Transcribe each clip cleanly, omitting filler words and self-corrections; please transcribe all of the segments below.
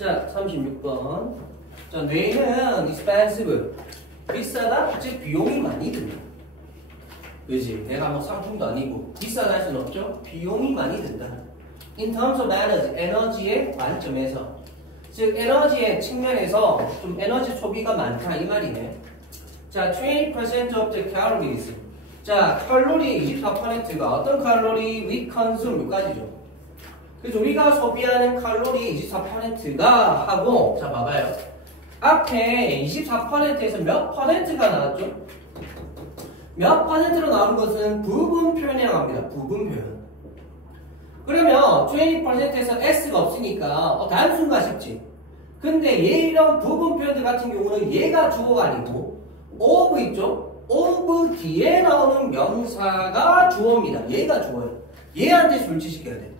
자, 36번. 자, 뇌는 expensive. 비싸다? 즉, 비용이 많이 듭니다. 그지? 내가 뭐 상품도 아니고. 비싸다 할 수는 없죠? 비용이 많이 든다. In terms of energy, 에너지의 관점에서. 즉, 에너지의 측면에서 좀 에너지 소비가 많다. 이 말이네. 자, 20% of the calories. 자, 칼로리 24%가 어떤 칼로리? We consume. 여기까지죠. 그래서 우리가 소비하는 칼로리 24%가 하고, 자, 봐봐요. 앞에 24%에서 몇 퍼센트가 나왔죠? 몇 퍼센트로 나오는 것은 부분 표현이라고 합니다. 부분 표현. 그러면 20%에서 S가 없으니까 단순가 싶지. 근데 이런 부분 표현들 같은 경우는 얘가 주어가 아니고 of 있죠? of 뒤에 나오는 명사가 주어입니다. 얘가 주어예요. 얘한테 술치시켜야 돼.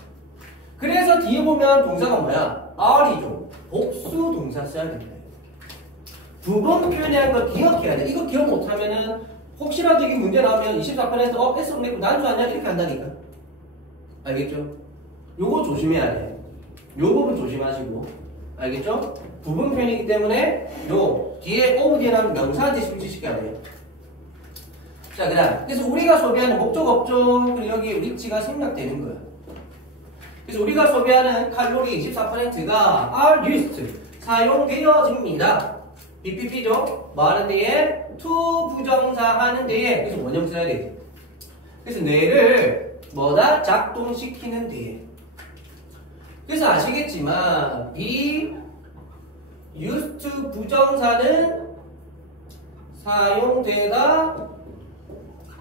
그래서 뒤에 보면 동사가 뭐야? are이죠. 복수 동사 써야 됩니다. 부분 표현이라는 걸 기억해야 돼. 이거 기억 못하면은 혹시라도 이게 문제 나오면 24% S 없네 난줄 아냐? 이렇게 한다니까. 알겠죠? 요거 조심해야 돼. 요 부분 조심하시고. 알겠죠? 부분 표현이기 때문에 요 뒤에 of 뒤에 나오는 명사한테 술치시켜야 돼요. 자, 그 다음. 그래서 우리가 소비하는 목적 없죠? 그리고 여기 위치가 생략되는 거야. 그래서 우리가 소비하는 칼로리 24%가 are used. 사용되어집니다. BPP죠? 뭐 하는 데에? to 부정사 하는 데에. 그래서 원형 써야 되지. 그래서 뇌를 뭐다? 작동시키는 데에. 그래서 아시겠지만 be used to 부정사는 사용되다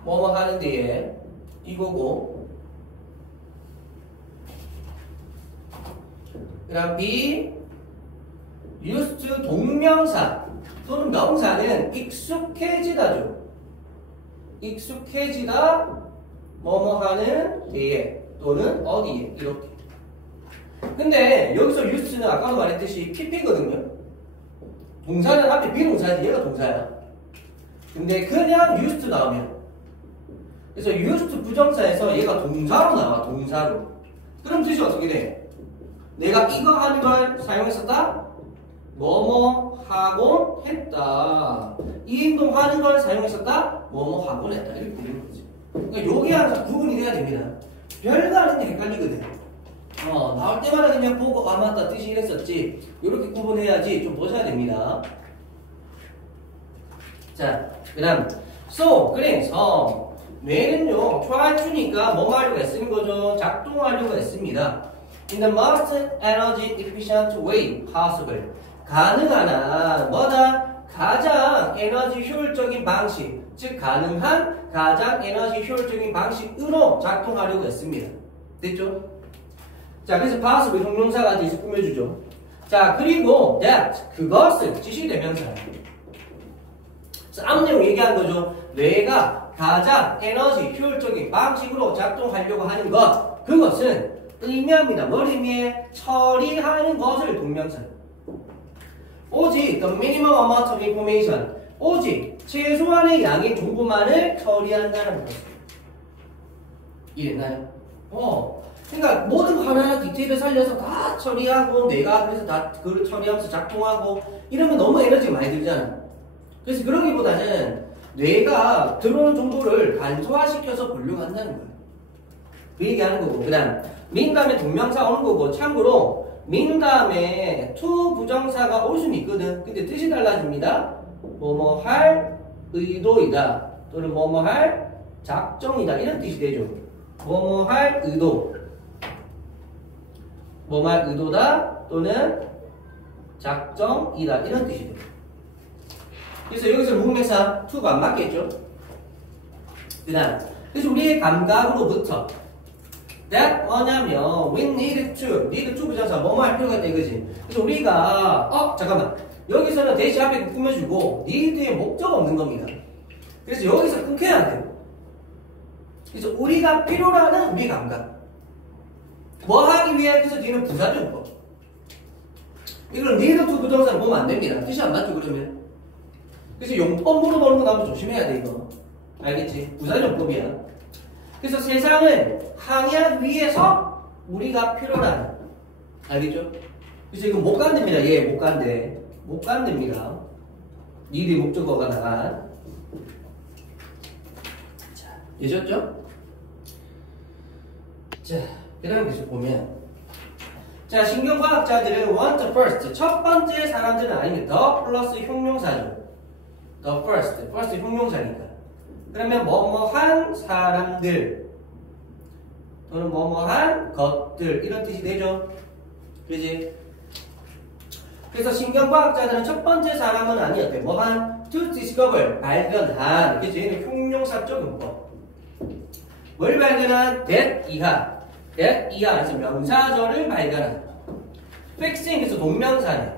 뭐뭐 하는 데에 이거고, 그 다음 be used to 동명사 또는 명사는 익숙해지다죠. 익숙해지다 뭐뭐 하는 데에 또는 어디에 이렇게. 근데 여기서 use는 아까도 말했듯이 pp거든요. 동사는 앞에 비동사지 얘가 동사야. 근데 그냥 used 나오면, 그래서 used 부정사에서 얘가 동사로 나와. 동사로. 그럼 뜻이 어떻게 돼? 내가 이거 하는 걸 사용했었다? 뭐뭐 하곤 했다. 이 행동 하는 걸 사용했었다? 뭐뭐 하곤 했다. 이렇게 되는 거지. 그러니까 요게 항상 구분이 돼야 됩니다. 별거 아닌데 헷갈리거든. 나올 때마다 그냥 보고 아 맞다 뜻이 이랬었지. 이렇게 구분해야지. 좀 보셔야 됩니다. 자, 그 다음 so 그래서 뇌는요 try to니까 뭐 하려고 애쓰는 거죠? 작동하려고 애씁니다. In the most energy efficient way possible. 가능한 한 뭐다? 가장 에너지 효율적인 방식, 즉 가능한 가장 에너지 효율적인 방식으로 작동하려고 했습니다. 됐죠? 자, 그래서 possible 형용사가 뒤에서 꾸며주죠. 자, 그리고 that 그것을 지시대명사예요. 그래서 아무 내용 얘기한 거죠. 뇌가 가장 에너지 효율적인 방식으로 작동하려고 하는 것, 그것은 의미합니다. 뭘 의미해? 처리하는 것을 동명사예요. 오직 the minimum amount of information, 오직 최소한의 양의 정보만을 처리한다는 것. 이랬나요? 그러니까 모든 거 하나하나 디테일을 살려서 다 처리하고 내가 그래서 다 그걸 처리하면서 작동하고 이러면 너무 에너지가 많이 들잖아. 그래서 그러기보다는 뇌가 들어오는 정보를 간소화시켜서 보려고 한다는 거예요. 그 얘기하는 거고. 그 다음 min 다음에 동명사 오는 거고, 참고로 min 다음에 to 부정사가 올 수는 있거든. 근데 뜻이 달라집니다. 뭐뭐 할 의도이다 또는 뭐뭐 할 작정이다 이런 뜻이 되죠. 뭐뭐 할 의도, 뭐뭐 할 의도다 또는 작정이다 이런 뜻이 돼요. 그래서 여기서 문맥상 to가 안 맞겠죠. 그 다음 그래서 우리의 감각으로부터 that 뭐냐면 we need to 부정사 뭐뭐 할 필요가 있다 이거지. 그래서 우리가 잠깐만 여기서는 대시 앞에 꾸며주고 need의 목적 없는 겁니다. 그래서 여기서 끊겨야 돼요. 그래서 우리가 필요라는 우리 감각 뭐 하기 위해. 그래서 뒤는 부사적법. 이걸 need to 부정사를 보면 안 됩니다. 뜻이 안 맞죠 그러면. 그래서 용법 물어보는 거 나오면 조심해야 돼 이거. 알겠지? 부사용법이야. 그래서 세상을 항해하기 위해서 우리가 필요라는. 알겠죠? 그래서 이거 못 간답니다. 예, 못 간대. 못 간답니다. 니들이 목적어가 나간. 자, 되셨죠? 자, 그 다음 계속 보면. 자, 신경과학자들은 want first. 첫 번째 사람들은 아닙니다. the 플러스 형용사죠. the first. first 형용사니까. 그러면 뭐뭐한 사람들. 또는 뭐뭐한 것들. 이런 뜻이 되죠. 그지? 그래서 신경과학자들은 첫 번째 사람은 아니었대. 뭐한 to discover 발견한. 그래서 얘는 형용사적 문법. 뭘 발견한? that 이하. that 이하에서 명사절을 발견한. fixing에서 동명사네.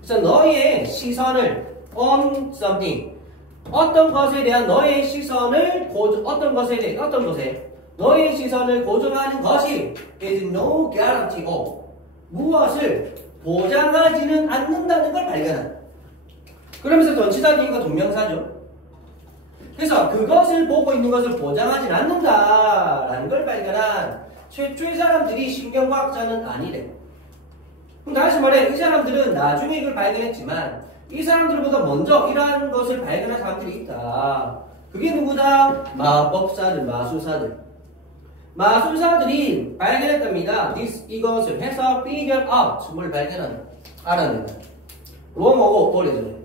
그래서 너의 시선을 on something. 어떤 것에 대한 너의 시선을 어떤 것에 너의 시선을 고정하는 것이 is no guarantee of. 무엇을 보장하지는 않는다는 걸 발견한. 그러면서 전치사니까 동명사죠. 그래서 그것을 보고 있는 것을 보장하지는 않는다라는 걸 발견한 최초의 사람들이 신경과학자는 아니래. 그럼 다시 말해, 이 사람들은 나중에 이걸 발견했지만 이 사람들보다 먼저 이러한 것을 발견한 사람들이 있다. 그게 누구다? 마법사들, 마술사들. 마술사들이 발견했답니다. 이것을 해서 figure out, 뭘 발견하는, 알아낸다. 로머고 오래전에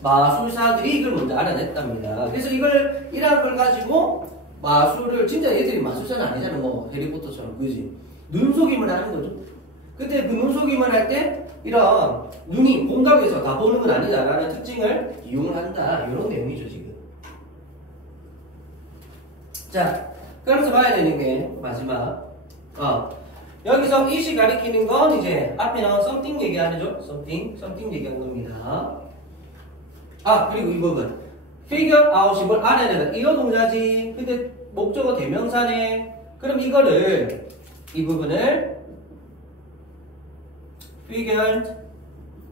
마술사들이 이걸 먼저 알아냈답니다. 그래서 이러한 걸 가지고 마술을, 진짜 얘들이 마술사는 아니잖아. 뭐 해리포터처럼, 그지? 눈속임을 하는 거죠. 그때 그 눈속임을 할 때 이런 눈이 공각에서 다 보는 건 아니다라는 특징을 이용을 한다. 이런 내용이죠, 지금. 자, 그러면서 봐야 되는 게 마지막. 여기서 it이 가리키는 건 이제 앞에 나온 something 얘기하죠. something 얘기하는 겁니다. 그리고 이 부분. figure out이 뭘 알아내는 이거 동사지. 근데 목적어 대명사네. 그럼 이 부분을 figured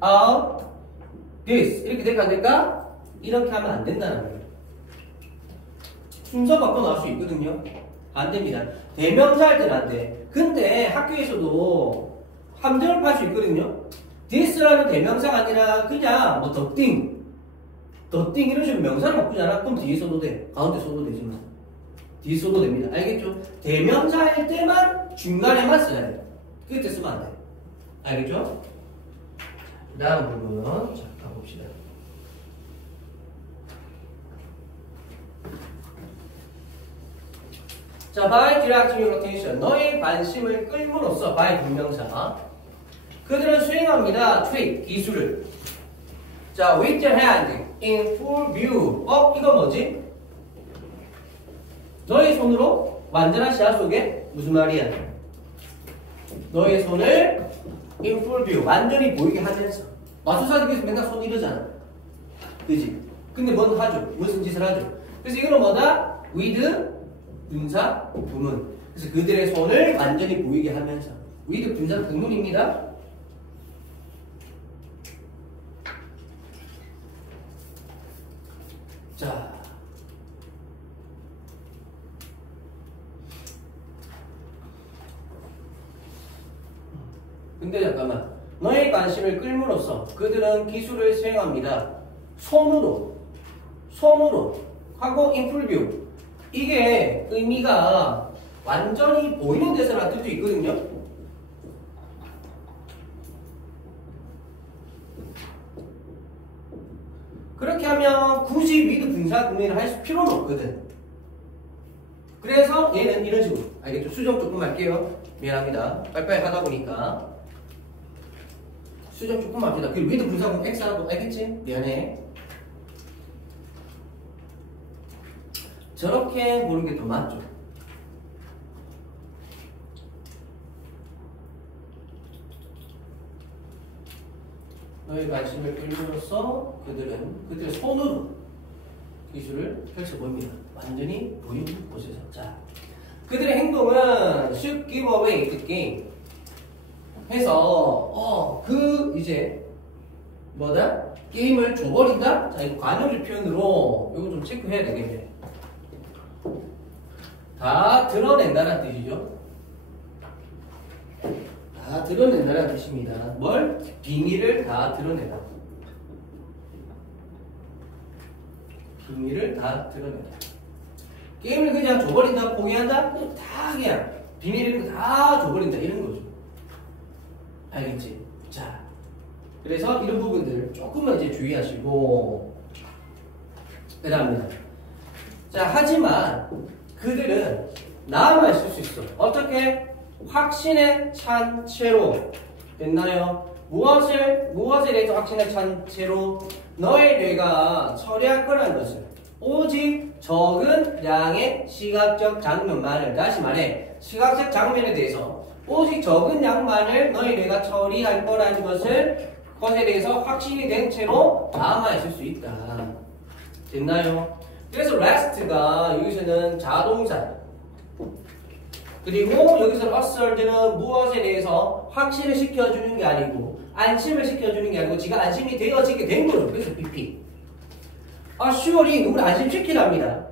out this 이렇게 될까 안 될까? 이렇게 하면 안 된다는 거예요. 순서 바꿔 나올 수 있거든요. 안 됩니다. 대명사 할 때는 안 돼. 근데 학교에서도 함정을 팔 수 있거든요. this라는 대명사가 아니라 그냥 뭐 더띵 이런 식으로 명사를 바꾸잖아. 그럼 뒤에 써도 돼. 가운데 써도 되지만 뒤에 써도 됩니다. 알겠죠? 대명사 할 때만 중간에만 써야 돼. 그때 쓰면 안 돼. 알겠죠? 그 다음 부분 자, 가봅시다. 자, by directing your attention. 너의 관심을 끌므로써 by 동명사. 그들은 수행합니다. trick, 기술을. 자, with your hand in full view. 이건 뭐지? 너의 손으로 완전한 시야 속에 무슨 말이야? 너의 손을 in full view. 완전히 보이게 하면서. 마술사들께서 맨날 손 이러잖아. 그지? 근데 뭔 하죠? 무슨 짓을 하죠? 그래서 이거는 뭐다? with 분사 부문. 그래서 그들의 손을 완전히 보이게 하면서. with 분사 부문입니다. 자, 근데 잠깐만. 너의 관심을 끌므로써 그들은 기술을 수행합니다. 손으로 하고 in full view. 이게 의미가 완전히 보이는 데서라는 뜻도 있거든요. 그렇게 하면 굳이 with 분사 구문을 할 필요는 없거든. 그래서 얘는 이런 식으로. 알겠죠? 수정 조금 할게요. 미안합니다. 빨리빨리 하다 보니까. 수정 조금 합니다. 그리고 with 분사 구문 X하고 알겠지? 미안해. 저렇게 보는 게 더 맞죠. 너의 관심을 끌므로써 그들의 손으로 기술을 펼쳐 보입니다. 완전히 보이는 곳에서. 자, 그들의 행동은 should give away the game. 해서 이제 뭐다? 게임을 줘버린다? 자, 이거 관용일 표현으로 이거 좀 체크해야 되겠네. 다 드러낸다는 뜻이죠. 다 다 드러낸다는 뜻입니다. 뭘? 비밀을 다 드러내다. 비밀을 다 드러내다. 게임을 그냥 줘버린다, 포기한다? 다 그냥 비밀 이런 거 다 줘버린다, 이런 거죠. 알겠지? 자, 그래서 이런 부분들 조금만 이제 주의하시고, 그 다음입니다. 자, 하지만 그들은 나만 있을 수 있어. 어떻게? 확신에 찬 채로. 됐나요? 무엇에 대해서 확신에 찬 채로 너의 뇌가 처리할 거라는 것을 오직 적은 양의 시각적 장면만을, 다시 말해 시각적 장면에 대해서 오직 적은 양만을 너의 뇌가 처리할 거라는 것에 대해서 확신이 된 채로 남아있을 수 있다. 됐나요? 그래서 rest가 여기서는 자동사, 그리고 여기서 assert는 무엇에 대해서 확신을 시켜주는 게 아니고 안심을 시켜주는 게 아니고 지가 안심이 되어지게 된 거죠. 그래서 BP. assure이 누구를 안심시키랍니다.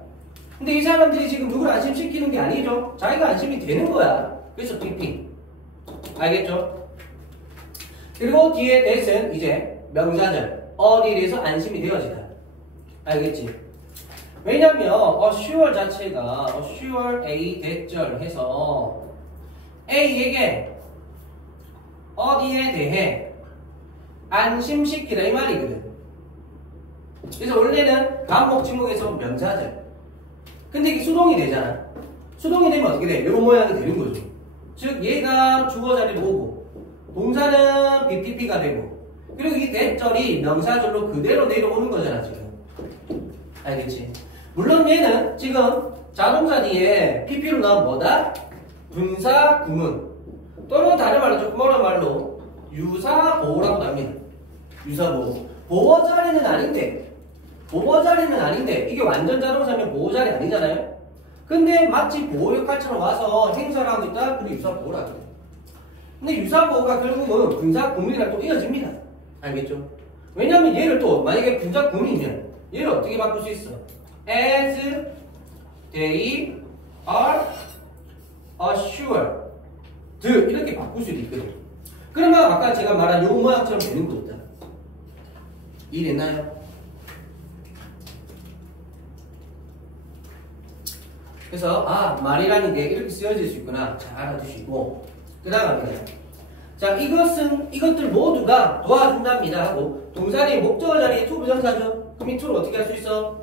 근데 이 사람들이 지금 누구를 안심시키는 게 아니죠. 자기가 안심이 되는 거야. 그래서 BP. 알겠죠? 그리고 뒤에 that은 이제 명사절. 어디에 대해서 안심이 되어지다. 알겠지? 왜냐면 assure 자체가 assure A 대절 해서 A에게 어디에 대해 안심시키다 이 말이거든. 그래서 원래는 감목 지목에서 명사절. 근데 이게 수동이 되잖아. 수동이 되면 어떻게 돼? 이런 모양이 되는 거죠. 즉 얘가 주어 자리를 오고 동사는 BPP가 되고 그리고 이 대절이 명사절로 그대로 내려오는 거잖아 지금. 알겠지? 물론 얘는 지금 자동사 뒤에 PP로 나온 뭐다? 분사 구문 또는 다른 말로 조금 어려운 말로 유사보호라고 합니다. 유사보호. 보호 자리는 아닌데 이게 완전 자동사면 보호 자리 아니잖아요? 근데 마치 보호 역할처럼 와서 행사를 하고 있다? 그리고 유사보호라고 해요. 근데 유사보호가 결국은 분사 구문이랑 또 이어집니다. 알겠죠? 왜냐면 얘를 또 만약에 분사 구문이면 얘를 어떻게 바꿀 수 있어? As they are assured 이렇게 바꿀 수도 있거든. 그러면 아까 제가 말한 요 모양처럼 되는 거다. 이해됐나요? 그래서 말이라는 게 이렇게 쓰여질 수 있구나. 잘 알아두시고 그 다음 갑니다. 자, 이것들 모두가 도와준답니다 하고 동사의 목적어 자리에 to 부정사죠. 그럼 이 to를 어떻게 할 수 있어?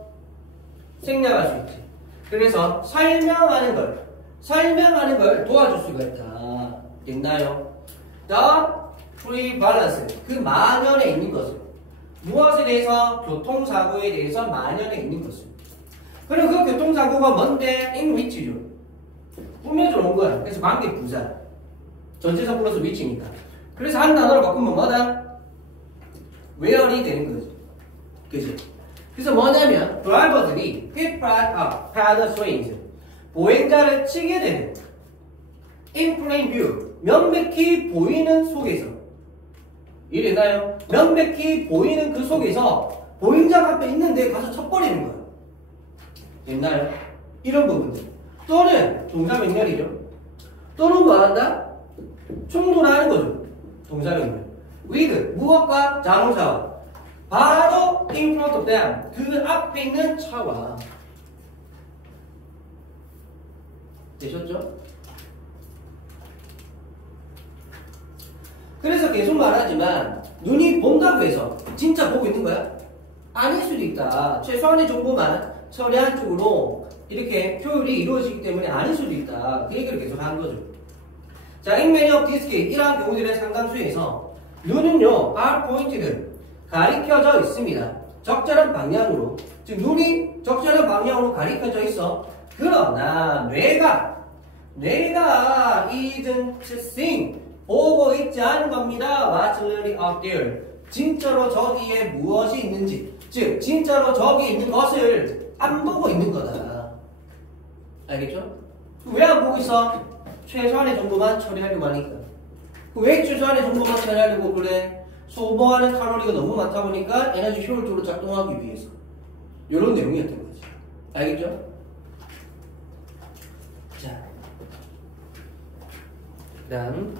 생략할 수 있지. 그래서 설명하는 걸 도와줄 수가 있다. 됐나요? The prevalence 그 만연에 있는 것을 무엇에 대해서? 교통사고에 대해서 만연에 있는 것을. 그리고 그 교통사고가 뭔데? in which죠. 꾸며줘 놓은 거야. 그래서 관계 부사. 전체사 플러스 which니까. 그래서 한 단어로 바꾸면 뭐다? where이 되는 거지. 그치? 그래서 뭐냐면 드라이버들이 pedestrians 보행자를 치게 되는 in plain view 명백히 보이는 속에서 이래나요? 명백히 보이는 그 속에서 보행자가 앞에 있는데 가서 쳐버리는 거야. 됐나요? 이런 부분들. 또는 동사 명렬이죠. 또는 뭐 한다? 충돌하는 거죠. 동사 명렬. with 무엇과 자동사와 바로 in front of them 그 앞에 있는 차와. 되셨죠? 그래서 계속 말하지만 눈이 본다고 해서 진짜 보고 있는 거야? 아닐 수도 있다. 최소한의 정보만 처리한 쪽으로 이렇게 효율이 이루어지기 때문에 아닐 수도 있다. 그 얘기를 계속 하는 거죠. 자, in many of these cases 이러한 경우들의 상당수에서 눈은요, are pointed 가리켜져 있습니다. 적절한 방향으로. 즉 눈이 적절한 방향으로 가리켜져 있어. 그러나 뇌가 isn't seeing 보고 있지 않은 겁니다. What's really out there 진짜로 저기에 무엇이 있는지, 즉 진짜로 저기 있는 것을 안 보고 있는 거다. 알겠죠? 왜 안 보고 있어? 최소한의 정보만 처리하려고 하니까. 왜 최소한의 정보만 처리하려고 그래? 소모하는 칼로리가 너무 많다 보니까 에너지 효율적으로 작동하기 위해서. 이런 내용이었던 거지. 알겠죠? 자, 그 다음